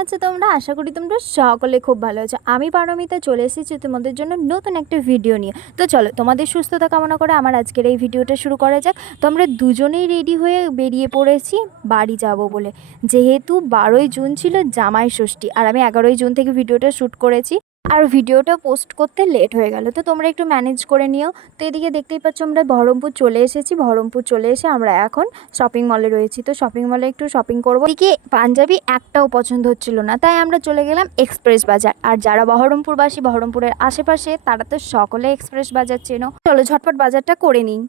আছো তোমরা? আশা করি তোমরা সকলে খুব ভালো আছো। আমি পারমিতা চলে এসেছি তোমাদের জন্য নতুন একটা ভিডিও নিয়ে। তো চলো, তোমাদের সুস্থতা কামনা করে আমার আজকের এই ভিডিওটা শুরু করা যাক। তো আমরা দুজনেই রেডি হয়ে বেরিয়ে পড়েছি বাড়ি যাব বলে, যেহেতু 12ই জুন ছিল জামাই ষষ্ঠী, আর আমি 11ই জুন থেকে ভিডিওটা শ্যুট করেছি, আর ভিডিওটা পোস্ট করতে লেট হয়ে গেল। তো তোমরা একটু ম্যানেজ করে নিও। তো এদিকে দেখতেই পাচ্ছ আমরা বহরমপুর চলে এসেছি। বহরমপুর চলে এসে আমরা এখন শপিং মলে রয়েছি। তো শপিং মলে একটু শপিং করবো। এদিকে পাঞ্জাবি একটাও পছন্দ হচ্ছিল না, তাই আমরা চলে গেলাম এক্সপ্রেস বাজার। আর যারা বহরমপুরবাসী, বহরমপুরের আশেপাশে, তারা তো সকলে এক্সপ্রেস বাজার চেনো। চলো ঝটপট বাজারটা করে নিই।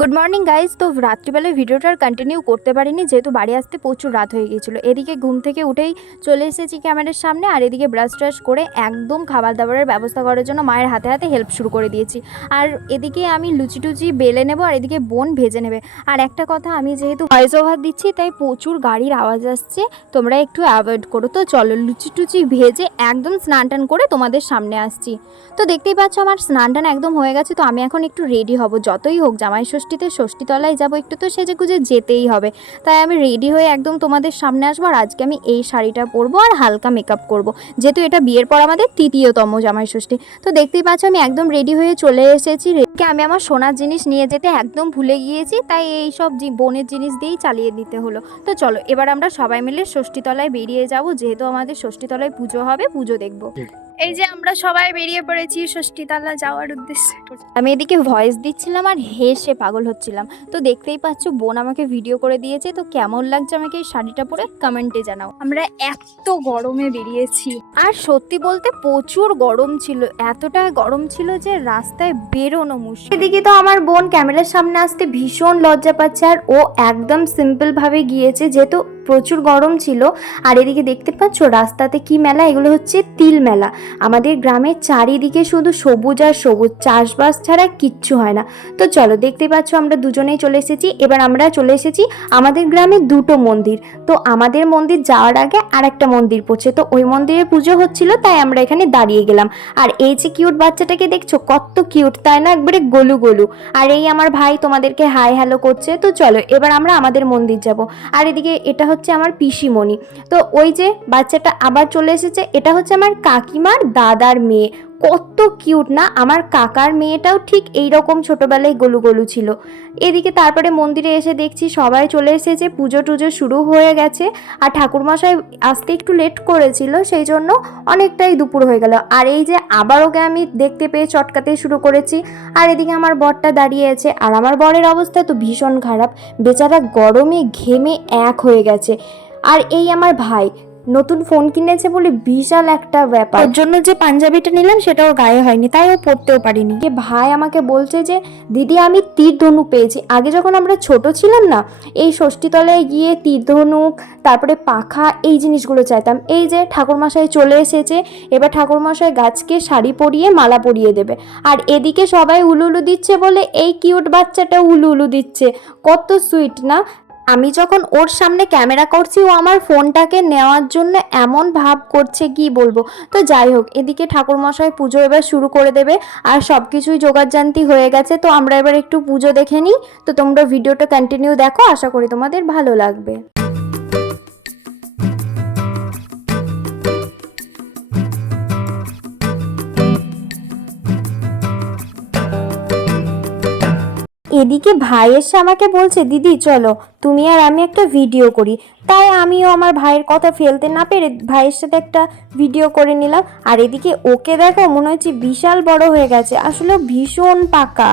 Good morning guys. তো রাত্রিবেলায় ভিডিওটা আর কন্টিনিউ করতে পারিনি, যেহেতু বাড়ি আসতে প্রচুর রাত হয়ে গিয়েছিলো। এদিকে ঘুম থেকে উঠেই চলে এসেছি ক্যামেরার সামনে, আর এদিকে ব্রাশ ট্রাশ করে একদম খাবার দাবারের ব্যবস্থা করার জন্য মায়ের হাতে হাতে হেল্প শুরু করে দিয়েছি। আর এদিকে আমি লুচি টুচি বেলে নেবো, আর এদিকে বোন ভেজে নেবে। আর একটা কথা, আমি যেহেতু ভয়েস ওভার দিচ্ছি তাই প্রচুর গাড়ির আওয়াজ আসছে, তোমরা একটু অ্যাভয়েড করো। তো চলো লুচি টুচি ভেজে একদম স্নান টান করে তোমাদের সামনে আসছি। তো দেখতেই পাচ্ছ আমার স্নান টান একদম হয়ে গেছে। তো আমি এখন একটু রেডি হব, যতই হোক জামাই ষষ্ঠীতে ষষ্ঠীতলায় যাবো, একটু তো সেজে গুজে যেতেই হবে। তাই আমি রেডি হয়ে একদম তোমাদের সামনে আসবো। আর আজকে আমি এই শাড়িটা পরবো আর হালকা মেকআপ করব, যেহেতু এটা বিয়ের পর আমাদের তৃতীয়তম জামাই ষষ্ঠী। তো দেখতেই পাচ্ছ আমি একদম রেডি হয়ে চলে এসেছি। আমি আমার সোনার জিনিস নিয়ে যেতে একদম ভুলে গিয়েছি, তাই এই সব বোনের জিনিস দিয়েই চালিয়ে দিতে হলো। তো চলো এবার আমরা সবাই মিলে ষষ্ঠীতলায় বেরিয়ে যাব, যেহেতু আমাদের ষষ্ঠীতলায় পুজো হবে, পুজো দেখবো। এই যে আমরা সবাই বেরিয়ে পড়েছি ষষ্ঠীতলা যাওয়ার উদ্দেশ্যে। আমি এদিকে ভয়েস দিচ্ছিলাম আর হেসে পাগল হচ্ছিলাম। তো দেখতেই পাচ্ছ বোন আমাকে ভিডিও করে দিয়েছে। তো কেমন লাগছে আমাকে এই শাড়িটা পরে কমেন্টে জানাও। আমরা এত গরমে বেরিয়েছি, আর সত্যি বলতে প্রচুর গরম ছিল, এতটা গরম ছিল যে রাস্তায় বেরোনো মুশকিল। এদিকে তো আমার বোন ক্যামেরার সামনে আসতে ভীষণ লজ্জা পাচ্ছে, আর ও একদম সিম্পল ভাবে গিয়েছে, যেহেতু প্রচুর গরম ছিল। আর এদিকে দেখতে পাচ্ছ রাস্তাতে কি মেলা, এগুলো হচ্ছে তিল মেলা। আমাদের গ্রামের চারিদিকে শুধু সবুজ আর সবুজ, চাষবাস ছাড়া কিচ্ছু হয় না। তো চলো দেখতে পাচ্ছ আমরা দুজনেই চলে এসেছি। এবার আমরা চলে এসেছি আমাদের গ্রামে দুটো মন্দির। তো আমাদের মন্দির যাওয়ার আগে আর একটা মন্দির পড়ছে, তো ওই মন্দিরে পুজো হচ্ছিল, তাই আমরা এখানে দাঁড়িয়ে গেলাম। আর এই যে কিউট বাচ্চাটাকে দেখছো, কত কিউট তাই না, একবারে গোলু গোলু। আর এই আমার ভাই তোমাদেরকে হাই হ্যালো করছে। তো চলো এবার আমরা আমাদের মন্দির যাব। আর এদিকে এটা হচ্ছে আমার পিসিমণি। তো ওই যে বাচ্চাটা আবার চলে এসেছে, এটা হচ্ছে আমার কাকিমার দাদার মেয়ে। কত কিউট না, আমার কাকার মেয়েটাও ঠিক এইরকম ছোটবেলায় গোলু গোলু ছিল। এদিকে তারপরে মন্দিরে এসে দেখছি সবাই চলে এসেছে, পুজো টুজো শুরু হয়ে গেছে। আর ঠাকুরমশাই আসতে একটু লেট করেছিল, সেই জন্য অনেকটাই দুপুর হয়ে গেল। আর এই যে আবার ওকে আমি দেখতে পেয়ে চটকাতে শুরু করেছি। আর এদিকে আমার বরটা দাঁড়িয়ে আছে, আর আমার বরের অবস্থা তো ভীষণ খারাপ, বেচারা গরমে ঘেমে এক হয়ে গেছে। আর এই আমার ভাই নতুন ফোন কিনেছে বলে বিশাল একটা ব্যাপার, ওর জন্য যে পাঞ্জাবিটা নিলাম সেটা ওর গায়ে হয়নি, তাই ও পরতেও পারিনি। ভাই আমাকে বলছে যে দিদি আমি তীর ধনুক পেয়েছি। আগে যখন আমরা ছোট ছিলাম না, এই ষষ্ঠীতলায় গিয়ে তীর ধনুক, তারপরে পাখা, এই জিনিসগুলো চাইতাম। এই যে ঠাকুরমশাই চলে এসেছে, এবার ঠাকুরমশাই গাছকে শাড়ি পরিয়ে মালা পরিয়ে দেবে। আর এদিকে সবাই উলু উলু দিচ্ছে বলে এই কিউট বাচ্চাটা উলু উলু দিচ্ছে, কত সুইট না। আমি যখন ওর সামনে ক্যামেরা করছি, ও আমার ফোনটাকে নেওয়ার জন্য এমন ভাব করছে কি বলবো। তো যাই হোক, এদিকে ঠাকুরমশাই পুজো এবার শুরু করে দেবে, আর সব কিছুই জোগাড়জান্তি হয়ে গেছে। তো আমরা এবার একটু পুজো দেখে নিই। তো তোমরা ভিডিওটা কন্টিনিউ দেখো, আশা করি তোমাদের ভালো লাগবে। এদিকে ভাই এসে আমাকে বলছে দিদি চলো তুমি আর আমি একটা ভিডিও করি। তাই আমিও আমার ভাইয়ের কথা ফেলতে না পেরে ভাইয়ের সাথে একটা ভিডিও করে নিলাম। আর এদিকে ওকে দেখো, মনে হচ্ছে বিশাল বড় হয়ে গেছে, আসলে ভীষণ পাকা।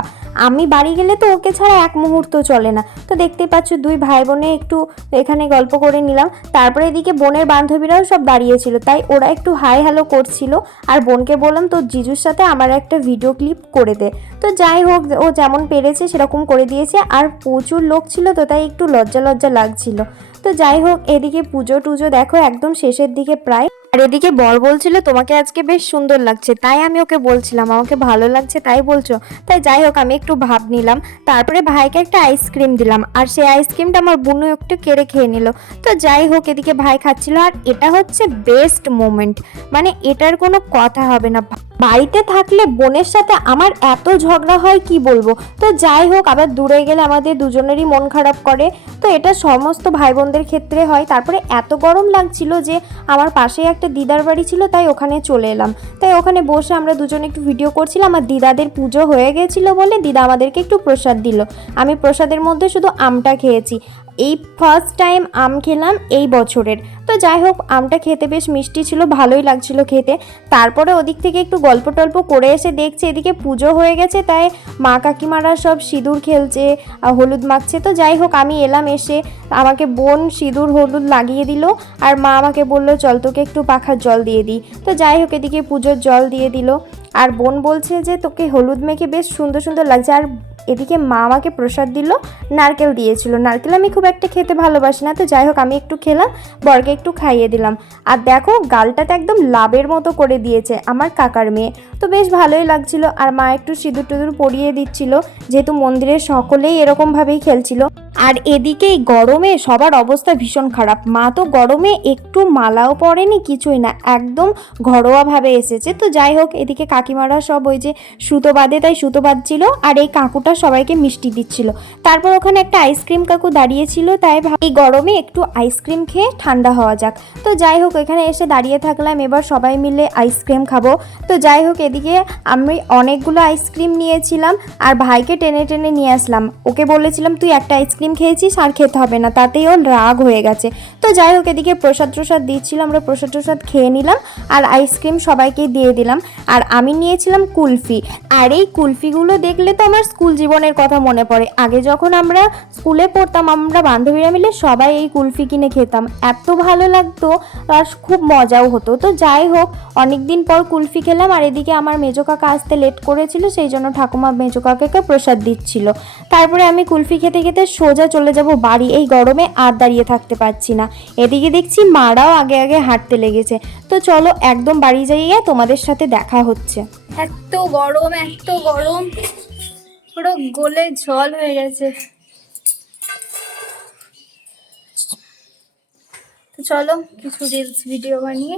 আমি বাড়ি গেলে তো ওকে ছাড়া এক মুহূর্ত চলে না। তো দেখতে পাচ্ছ দুই ভাই বোনে একটু এখানে গল্প করে নিলাম। তারপরে এদিকে বোনের বান্ধবীরাও সব দাঁড়িয়েছিল, তাই ওরা একটু হাই হ্যালো করছিল। আর বোনকে বললাম তো জিজুর সাথে আমার একটা ভিডিও ক্লিপ করে দে। তো যাই হোক, ও যেমন পেরেছে সেরকম করে দিয়েছে। আর প্রচুর লোক ছিল তো, তাই একটু লজ্জা লজ্জা লাগছিল। তো যাই হোক, এদিকে পুজো টুজো দেখো একদম শেষের দিকে প্রায়। আর এদিকে বর বলছিল তোমাকে আজকে বেশ সুন্দর লাগছে, তাই আমি ওকে বলছিলাম আমাকে ভালো লাগছে তাই বলছো। তাই যাই হোক আমি একটু ভাব নিলাম। তারপরে ভাইকে একটা আইসক্রিম দিলাম, আর সেই আইসক্রিমটা আমার বোনও একটু কেড়ে খেয়ে নিল। তো যাই হোক, এদিকে ভাই খাচ্ছিল। আর এটা হচ্ছে বেস্ট মোমেন্ট, মানে এটার কোনো কথা হবে না। বাড়িতে থাকলে বোনের সাথে আমার এত ঝগড়া হয় কি বলবো। তো যাই হোক, আবার দূরে গেলে আমাদের দুজনেরই মন খারাপ করে। তো এটা সমস্ত ভাই বোনদের ক্ষেত্রে হয়। তারপরে এত গরম লাগছিল যে আমার পাশেই একটা দিদার বাড়ি ছিল, তাই ওখানে চলে এলাম। তাই ওখানে বসে আমরা দুজনে একটু ভিডিও করছিলাম। আমার দিদাদের পুজো হয়ে গেছিলো বলে দিদা আমাদেরকে একটু প্রসাদ দিল। আমি প্রসাদের মধ্যে শুধু আমটা খেয়েছি। এই ফার্স্ট টাইম আম খেলাম এই বছরের। তো যাই হোক, আমটা খেতে বেশ মিষ্টি ছিল, ভালোই লাগছিল খেতে। তারপরে ওদিক থেকে একটু গল্প টল্প করে এসে দেখছে এদিকে পুজো হয়ে গেছে, তাই মা কাকিমারা সব সিঁদুর খেলছে, হলুদ মাখছে। তো যাই হোক, আমি এলাম, এসে আমাকে বোন সিঁদুর হলুদ লাগিয়ে দিল, আর মা আমাকে বলল চল তোকে একটু পাখার জল দিয়ে দিই। তো যাই হোক, এদিকে পুজোর জল দিয়ে দিল, আর বোন বলছে যে তোকে হলুদ মেখে বেশ সুন্দর সুন্দর লাগছে। আর এদিকে মা আমাকে প্রসাদ দিল, নারকেল দিয়েছিল। নারকেল আমি খুব একটা খেতে ভালোবাসি না, তো যাই হোক আমি একটু খেলাম, বরকে একটু খাইয়ে দিলাম। আর দেখো, গালটাতে একদম লাভের মতো করে দিয়েছে আমার কাকার মেয়ে। তো বেশ ভালোই লাগছিল। আর মা একটু সিঁদুর টিঁদুর পরিয়ে দিচ্ছিল, যেহেতু মন্দিরের সকলেই এরকমভাবেই খেলছিল। আর এদিকে এই গরমে সবার অবস্থা ভীষণ খারাপ। মা তো গরমে একটু মালাও পরেনি, কিছুই না, একদম ঘরোয়াভাবে এসেছে। তো যাই হোক, এদিকে কাকিমারা সব ওই যে সুতো বাঁধে, তাই সুতো বাঁধছিল, আর এই কাকুটা সবাইকে মিষ্টি দিচ্ছিল। তারপর ওখানে একটা আইসক্রিম কাকু দাঁড়িয়েছিল, তাই এই গরমে একটু আইসক্রিম খেয়ে ঠান্ডা হওয়া যাক। তো যাই হোক, এখানে এসে দাঁড়িয়ে থাকলাম, এবার সবাই মিলে আইসক্রিম খাবো। তো যাই হোক, এদিকে আমি অনেকগুলো আইসক্রিম নিয়েছিলাম, আর ভাইকে টেনে টেনে নিয়ে আসলাম। ওকে বলেছিলাম তুই একটা আইসক্রিম খেয়েছিস, আর খেতে হবে না, তাতেই ওর রাগ হয়ে গেছে। তো যাই হোক, এদিকে প্রসাদ দিচ্ছিল, আমরা প্রসাদ খেয়ে নিলাম, আর আইসক্রিম সবাইকে দিয়ে দিলাম। আর আমি নিয়েছিলাম কুলফি। আর এই কুলফিগুলো দেখলে তো আমার স্কুল জীবনের কথা মনে পড়ে। আগে যখন আমরা স্কুলে পড়তাম, আমরা বান্ধবীরা মিলে সবাই এই কুলফি কিনে খেতাম, এত ভালো লাগতো, আর খুব মজাও হতো। তো যাই হোক, অনেক দিন পর কুলফি খেলাম। আর এদিকে আমার মেজো কাকা আসতে লেট করেছিল, সেই জন্য ঠাকুমা মেজো কাকাকে প্রসাদ দিচ্ছিল। তারপরে আমি কুলফি খেতে খেতে সোজা চলে যাব বাড়ি। এই গরমে আর দাঁড়িয়ে থাকতে পারছি না। এদিকে দেখছি মারাও আগে আগে হাঁটতে লেগেছে। তো চলো একদম বাড়ি যাইয়ে তোমাদের সাথে দেখা হচ্ছে। এত গরম, পুরো গলে জল হয়ে গেছে। তো চলো কিছু রিলস ভিডিও বানিয়ে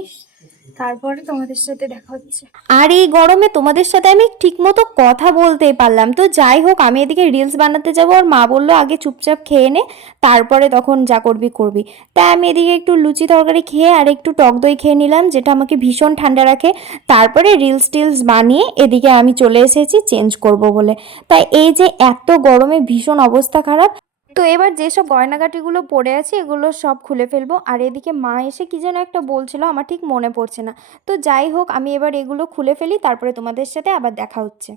তারপরে তোমাদের সাথে দেখা হচ্ছে। আর এই গরমে তোমাদের সাথে আমি ঠিকমতো কথা বলতেই পারলাম। তো যাই হোক, আমি এদিকে রিলস বানাতে যাবো, আর মা বললো আগে চুপচাপ খেয়ে নে, তারপরে তখন যা করবি করবি। তাই আমি এদিকে একটু লুচি তরকারি খেয়ে আর একটু টক দই খেয়ে নিলাম, যেটা আমাকে ভীষণ ঠান্ডা রাখে। তারপরে টিলস বানিয়ে এদিকে আমি চলে এসেছি চেঞ্জ করব বলে। তাই এই যে এত গরমে ভীষণ অবস্থা খারাপ। তো এবার যেসব গয়নাগাটিগুলো পরে আছে এগুলো সব খুলে ফেলবো। আর এদিকে মা এসে কি যেন একটা বলছিল, আমার ঠিক মনে পড়ছে না। তো যাই হোক, আমি এবার এগুলো খুলে ফেলি, তারপরে তোমাদের সাথে আবার দেখা হচ্ছে।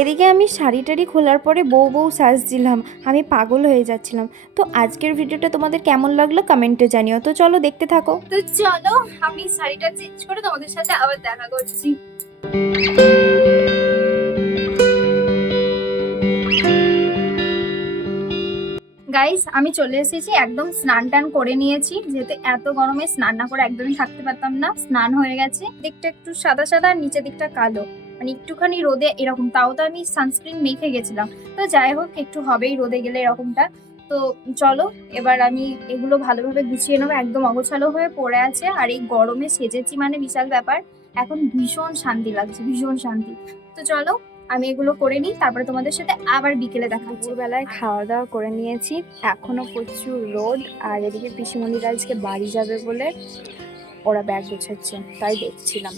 এদিকে আমি শাড়ি টাড়ি খোলার পরে বউ সাজছিলাম, আমি পাগল হয়ে যাচ্ছিলাম। তো আজকের ভিডিওটা তোমাদের কেমন লাগলো কমেন্টে জানিও। তো চলো দেখতে থাকো। তো চলো আমি শাড়িটা চেঞ্জ করে তোমাদের সাথে আবার দেখা করছি। গাইস, আমি চলে এসেছি, একদম স্নান টান করে নিয়েছি, যেহেতু এত গরমে স্নান না করে একদমই থাকতে পারতাম না। স্নান হয়ে গেছে, দিকটা একটু সাদা সাদা আর নিচের দিকটা কালো, মানে একটুখানি রোদে এরকম, তাও তো আমি সানস্ক্রিন মেখে গেছিলাম। তো যাই হোক, একটু হবেই রোদে গেলে এরকমটা। তো চলো এবার আমি এগুলো ভালোভাবে গুছিয়ে নেবো, একদম অগোছালো হয়ে পড়ে আছে। আর এই গরমে সেজেছি মানে বিশাল ব্যাপার, এখন ভীষণ শান্তি লাগছে, ভীষণ শান্তি। তো চলো আমি এগুলো করে নিই, তারপরে তোমাদের সাথে আবার বিকেলে দেখা হচ্ছে। বেলায় খাওয়া দাওয়া করে নিয়েছি, এখনো প্রচুর রোদ। আর এদিকে পিসিমণিরা আজকে বাড়ি যাবে বলে ওরা ব্যাগ গোছাচ্ছে, তাই দেখছিলাম।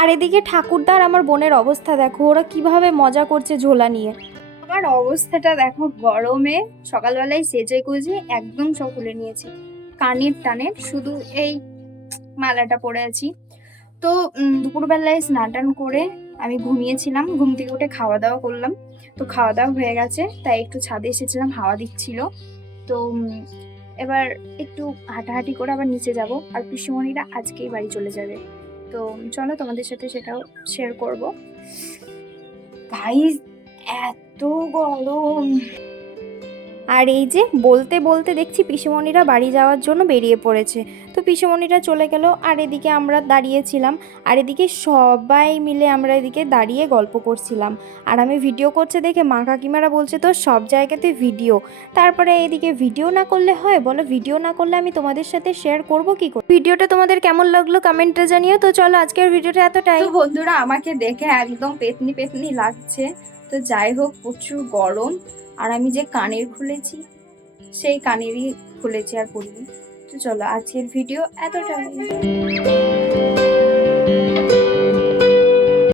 আর এদিকে ঠাকুরদার আমার বোনের অবস্থা দেখো, ওরা কিভাবে মজা করছে ঝোলা নিয়ে। আমার অবস্থাটা দেখো, গরমে সকালবেলায় সেজে গুজে একদম সব খুলে নিয়েছি, কানের টানের শুধু এই মালাটা পরে আছি। তো দুপুরবেলায় স্নান টান করে আমি ঘুমিয়েছিলাম, ঘুম থেকে উঠে খাওয়া দাওয়া করলাম। তো খাওয়া দাওয়া হয়ে গেছে, তাই একটু ছাদে এসেছিলাম, হাওয়া দিচ্ছিল। তো এবার একটু হাঁটাহাঁটি করে আবার নিচে যাব। আর পিসিমণিরা আজকেই বাড়ি চলে যাবে, তো চলো তোমাদের সাথে সেটাও শেয়ার করব। গাইস, এত গরম, আর এই যে বলতে বলতে দেখছি পিসিমণিরা বাড়ি যাওয়ার জন্য বেরিয়ে পড়েছে। তো পিসিমণিরা চলে গেল, আর এদিকে আমরা দাঁড়িয়েছিলাম, আর এদিকে সবাই মিলে আমরা এদিকে দাঁড়িয়ে গল্প করছিলাম। আর আমি ভিডিও করছে দেখে মা কাকিমারা বলছে তো সব জায়গাতে ভিডিও। তারপরে এদিকে ভিডিও না করলে হয় বলো, ভিডিও না করলে আমি তোমাদের সাথে শেয়ার করব কি করে? ভিডিওটা তোমাদের কেমন লাগলো কমেন্টে জানিও। তো চলো আজকের ভিডিওটা এতটাই। তো বন্ধুরা, আমাকে দেখে একদম পেতনি পেতনি লাগছে। তো যাই হোক, প্রচুর গরম। আর আমি যে কানের খুলেছি, সেই কানেরই খুলেছি আর পরিনি। তো চলো আজকের ভিডিও এতটাই।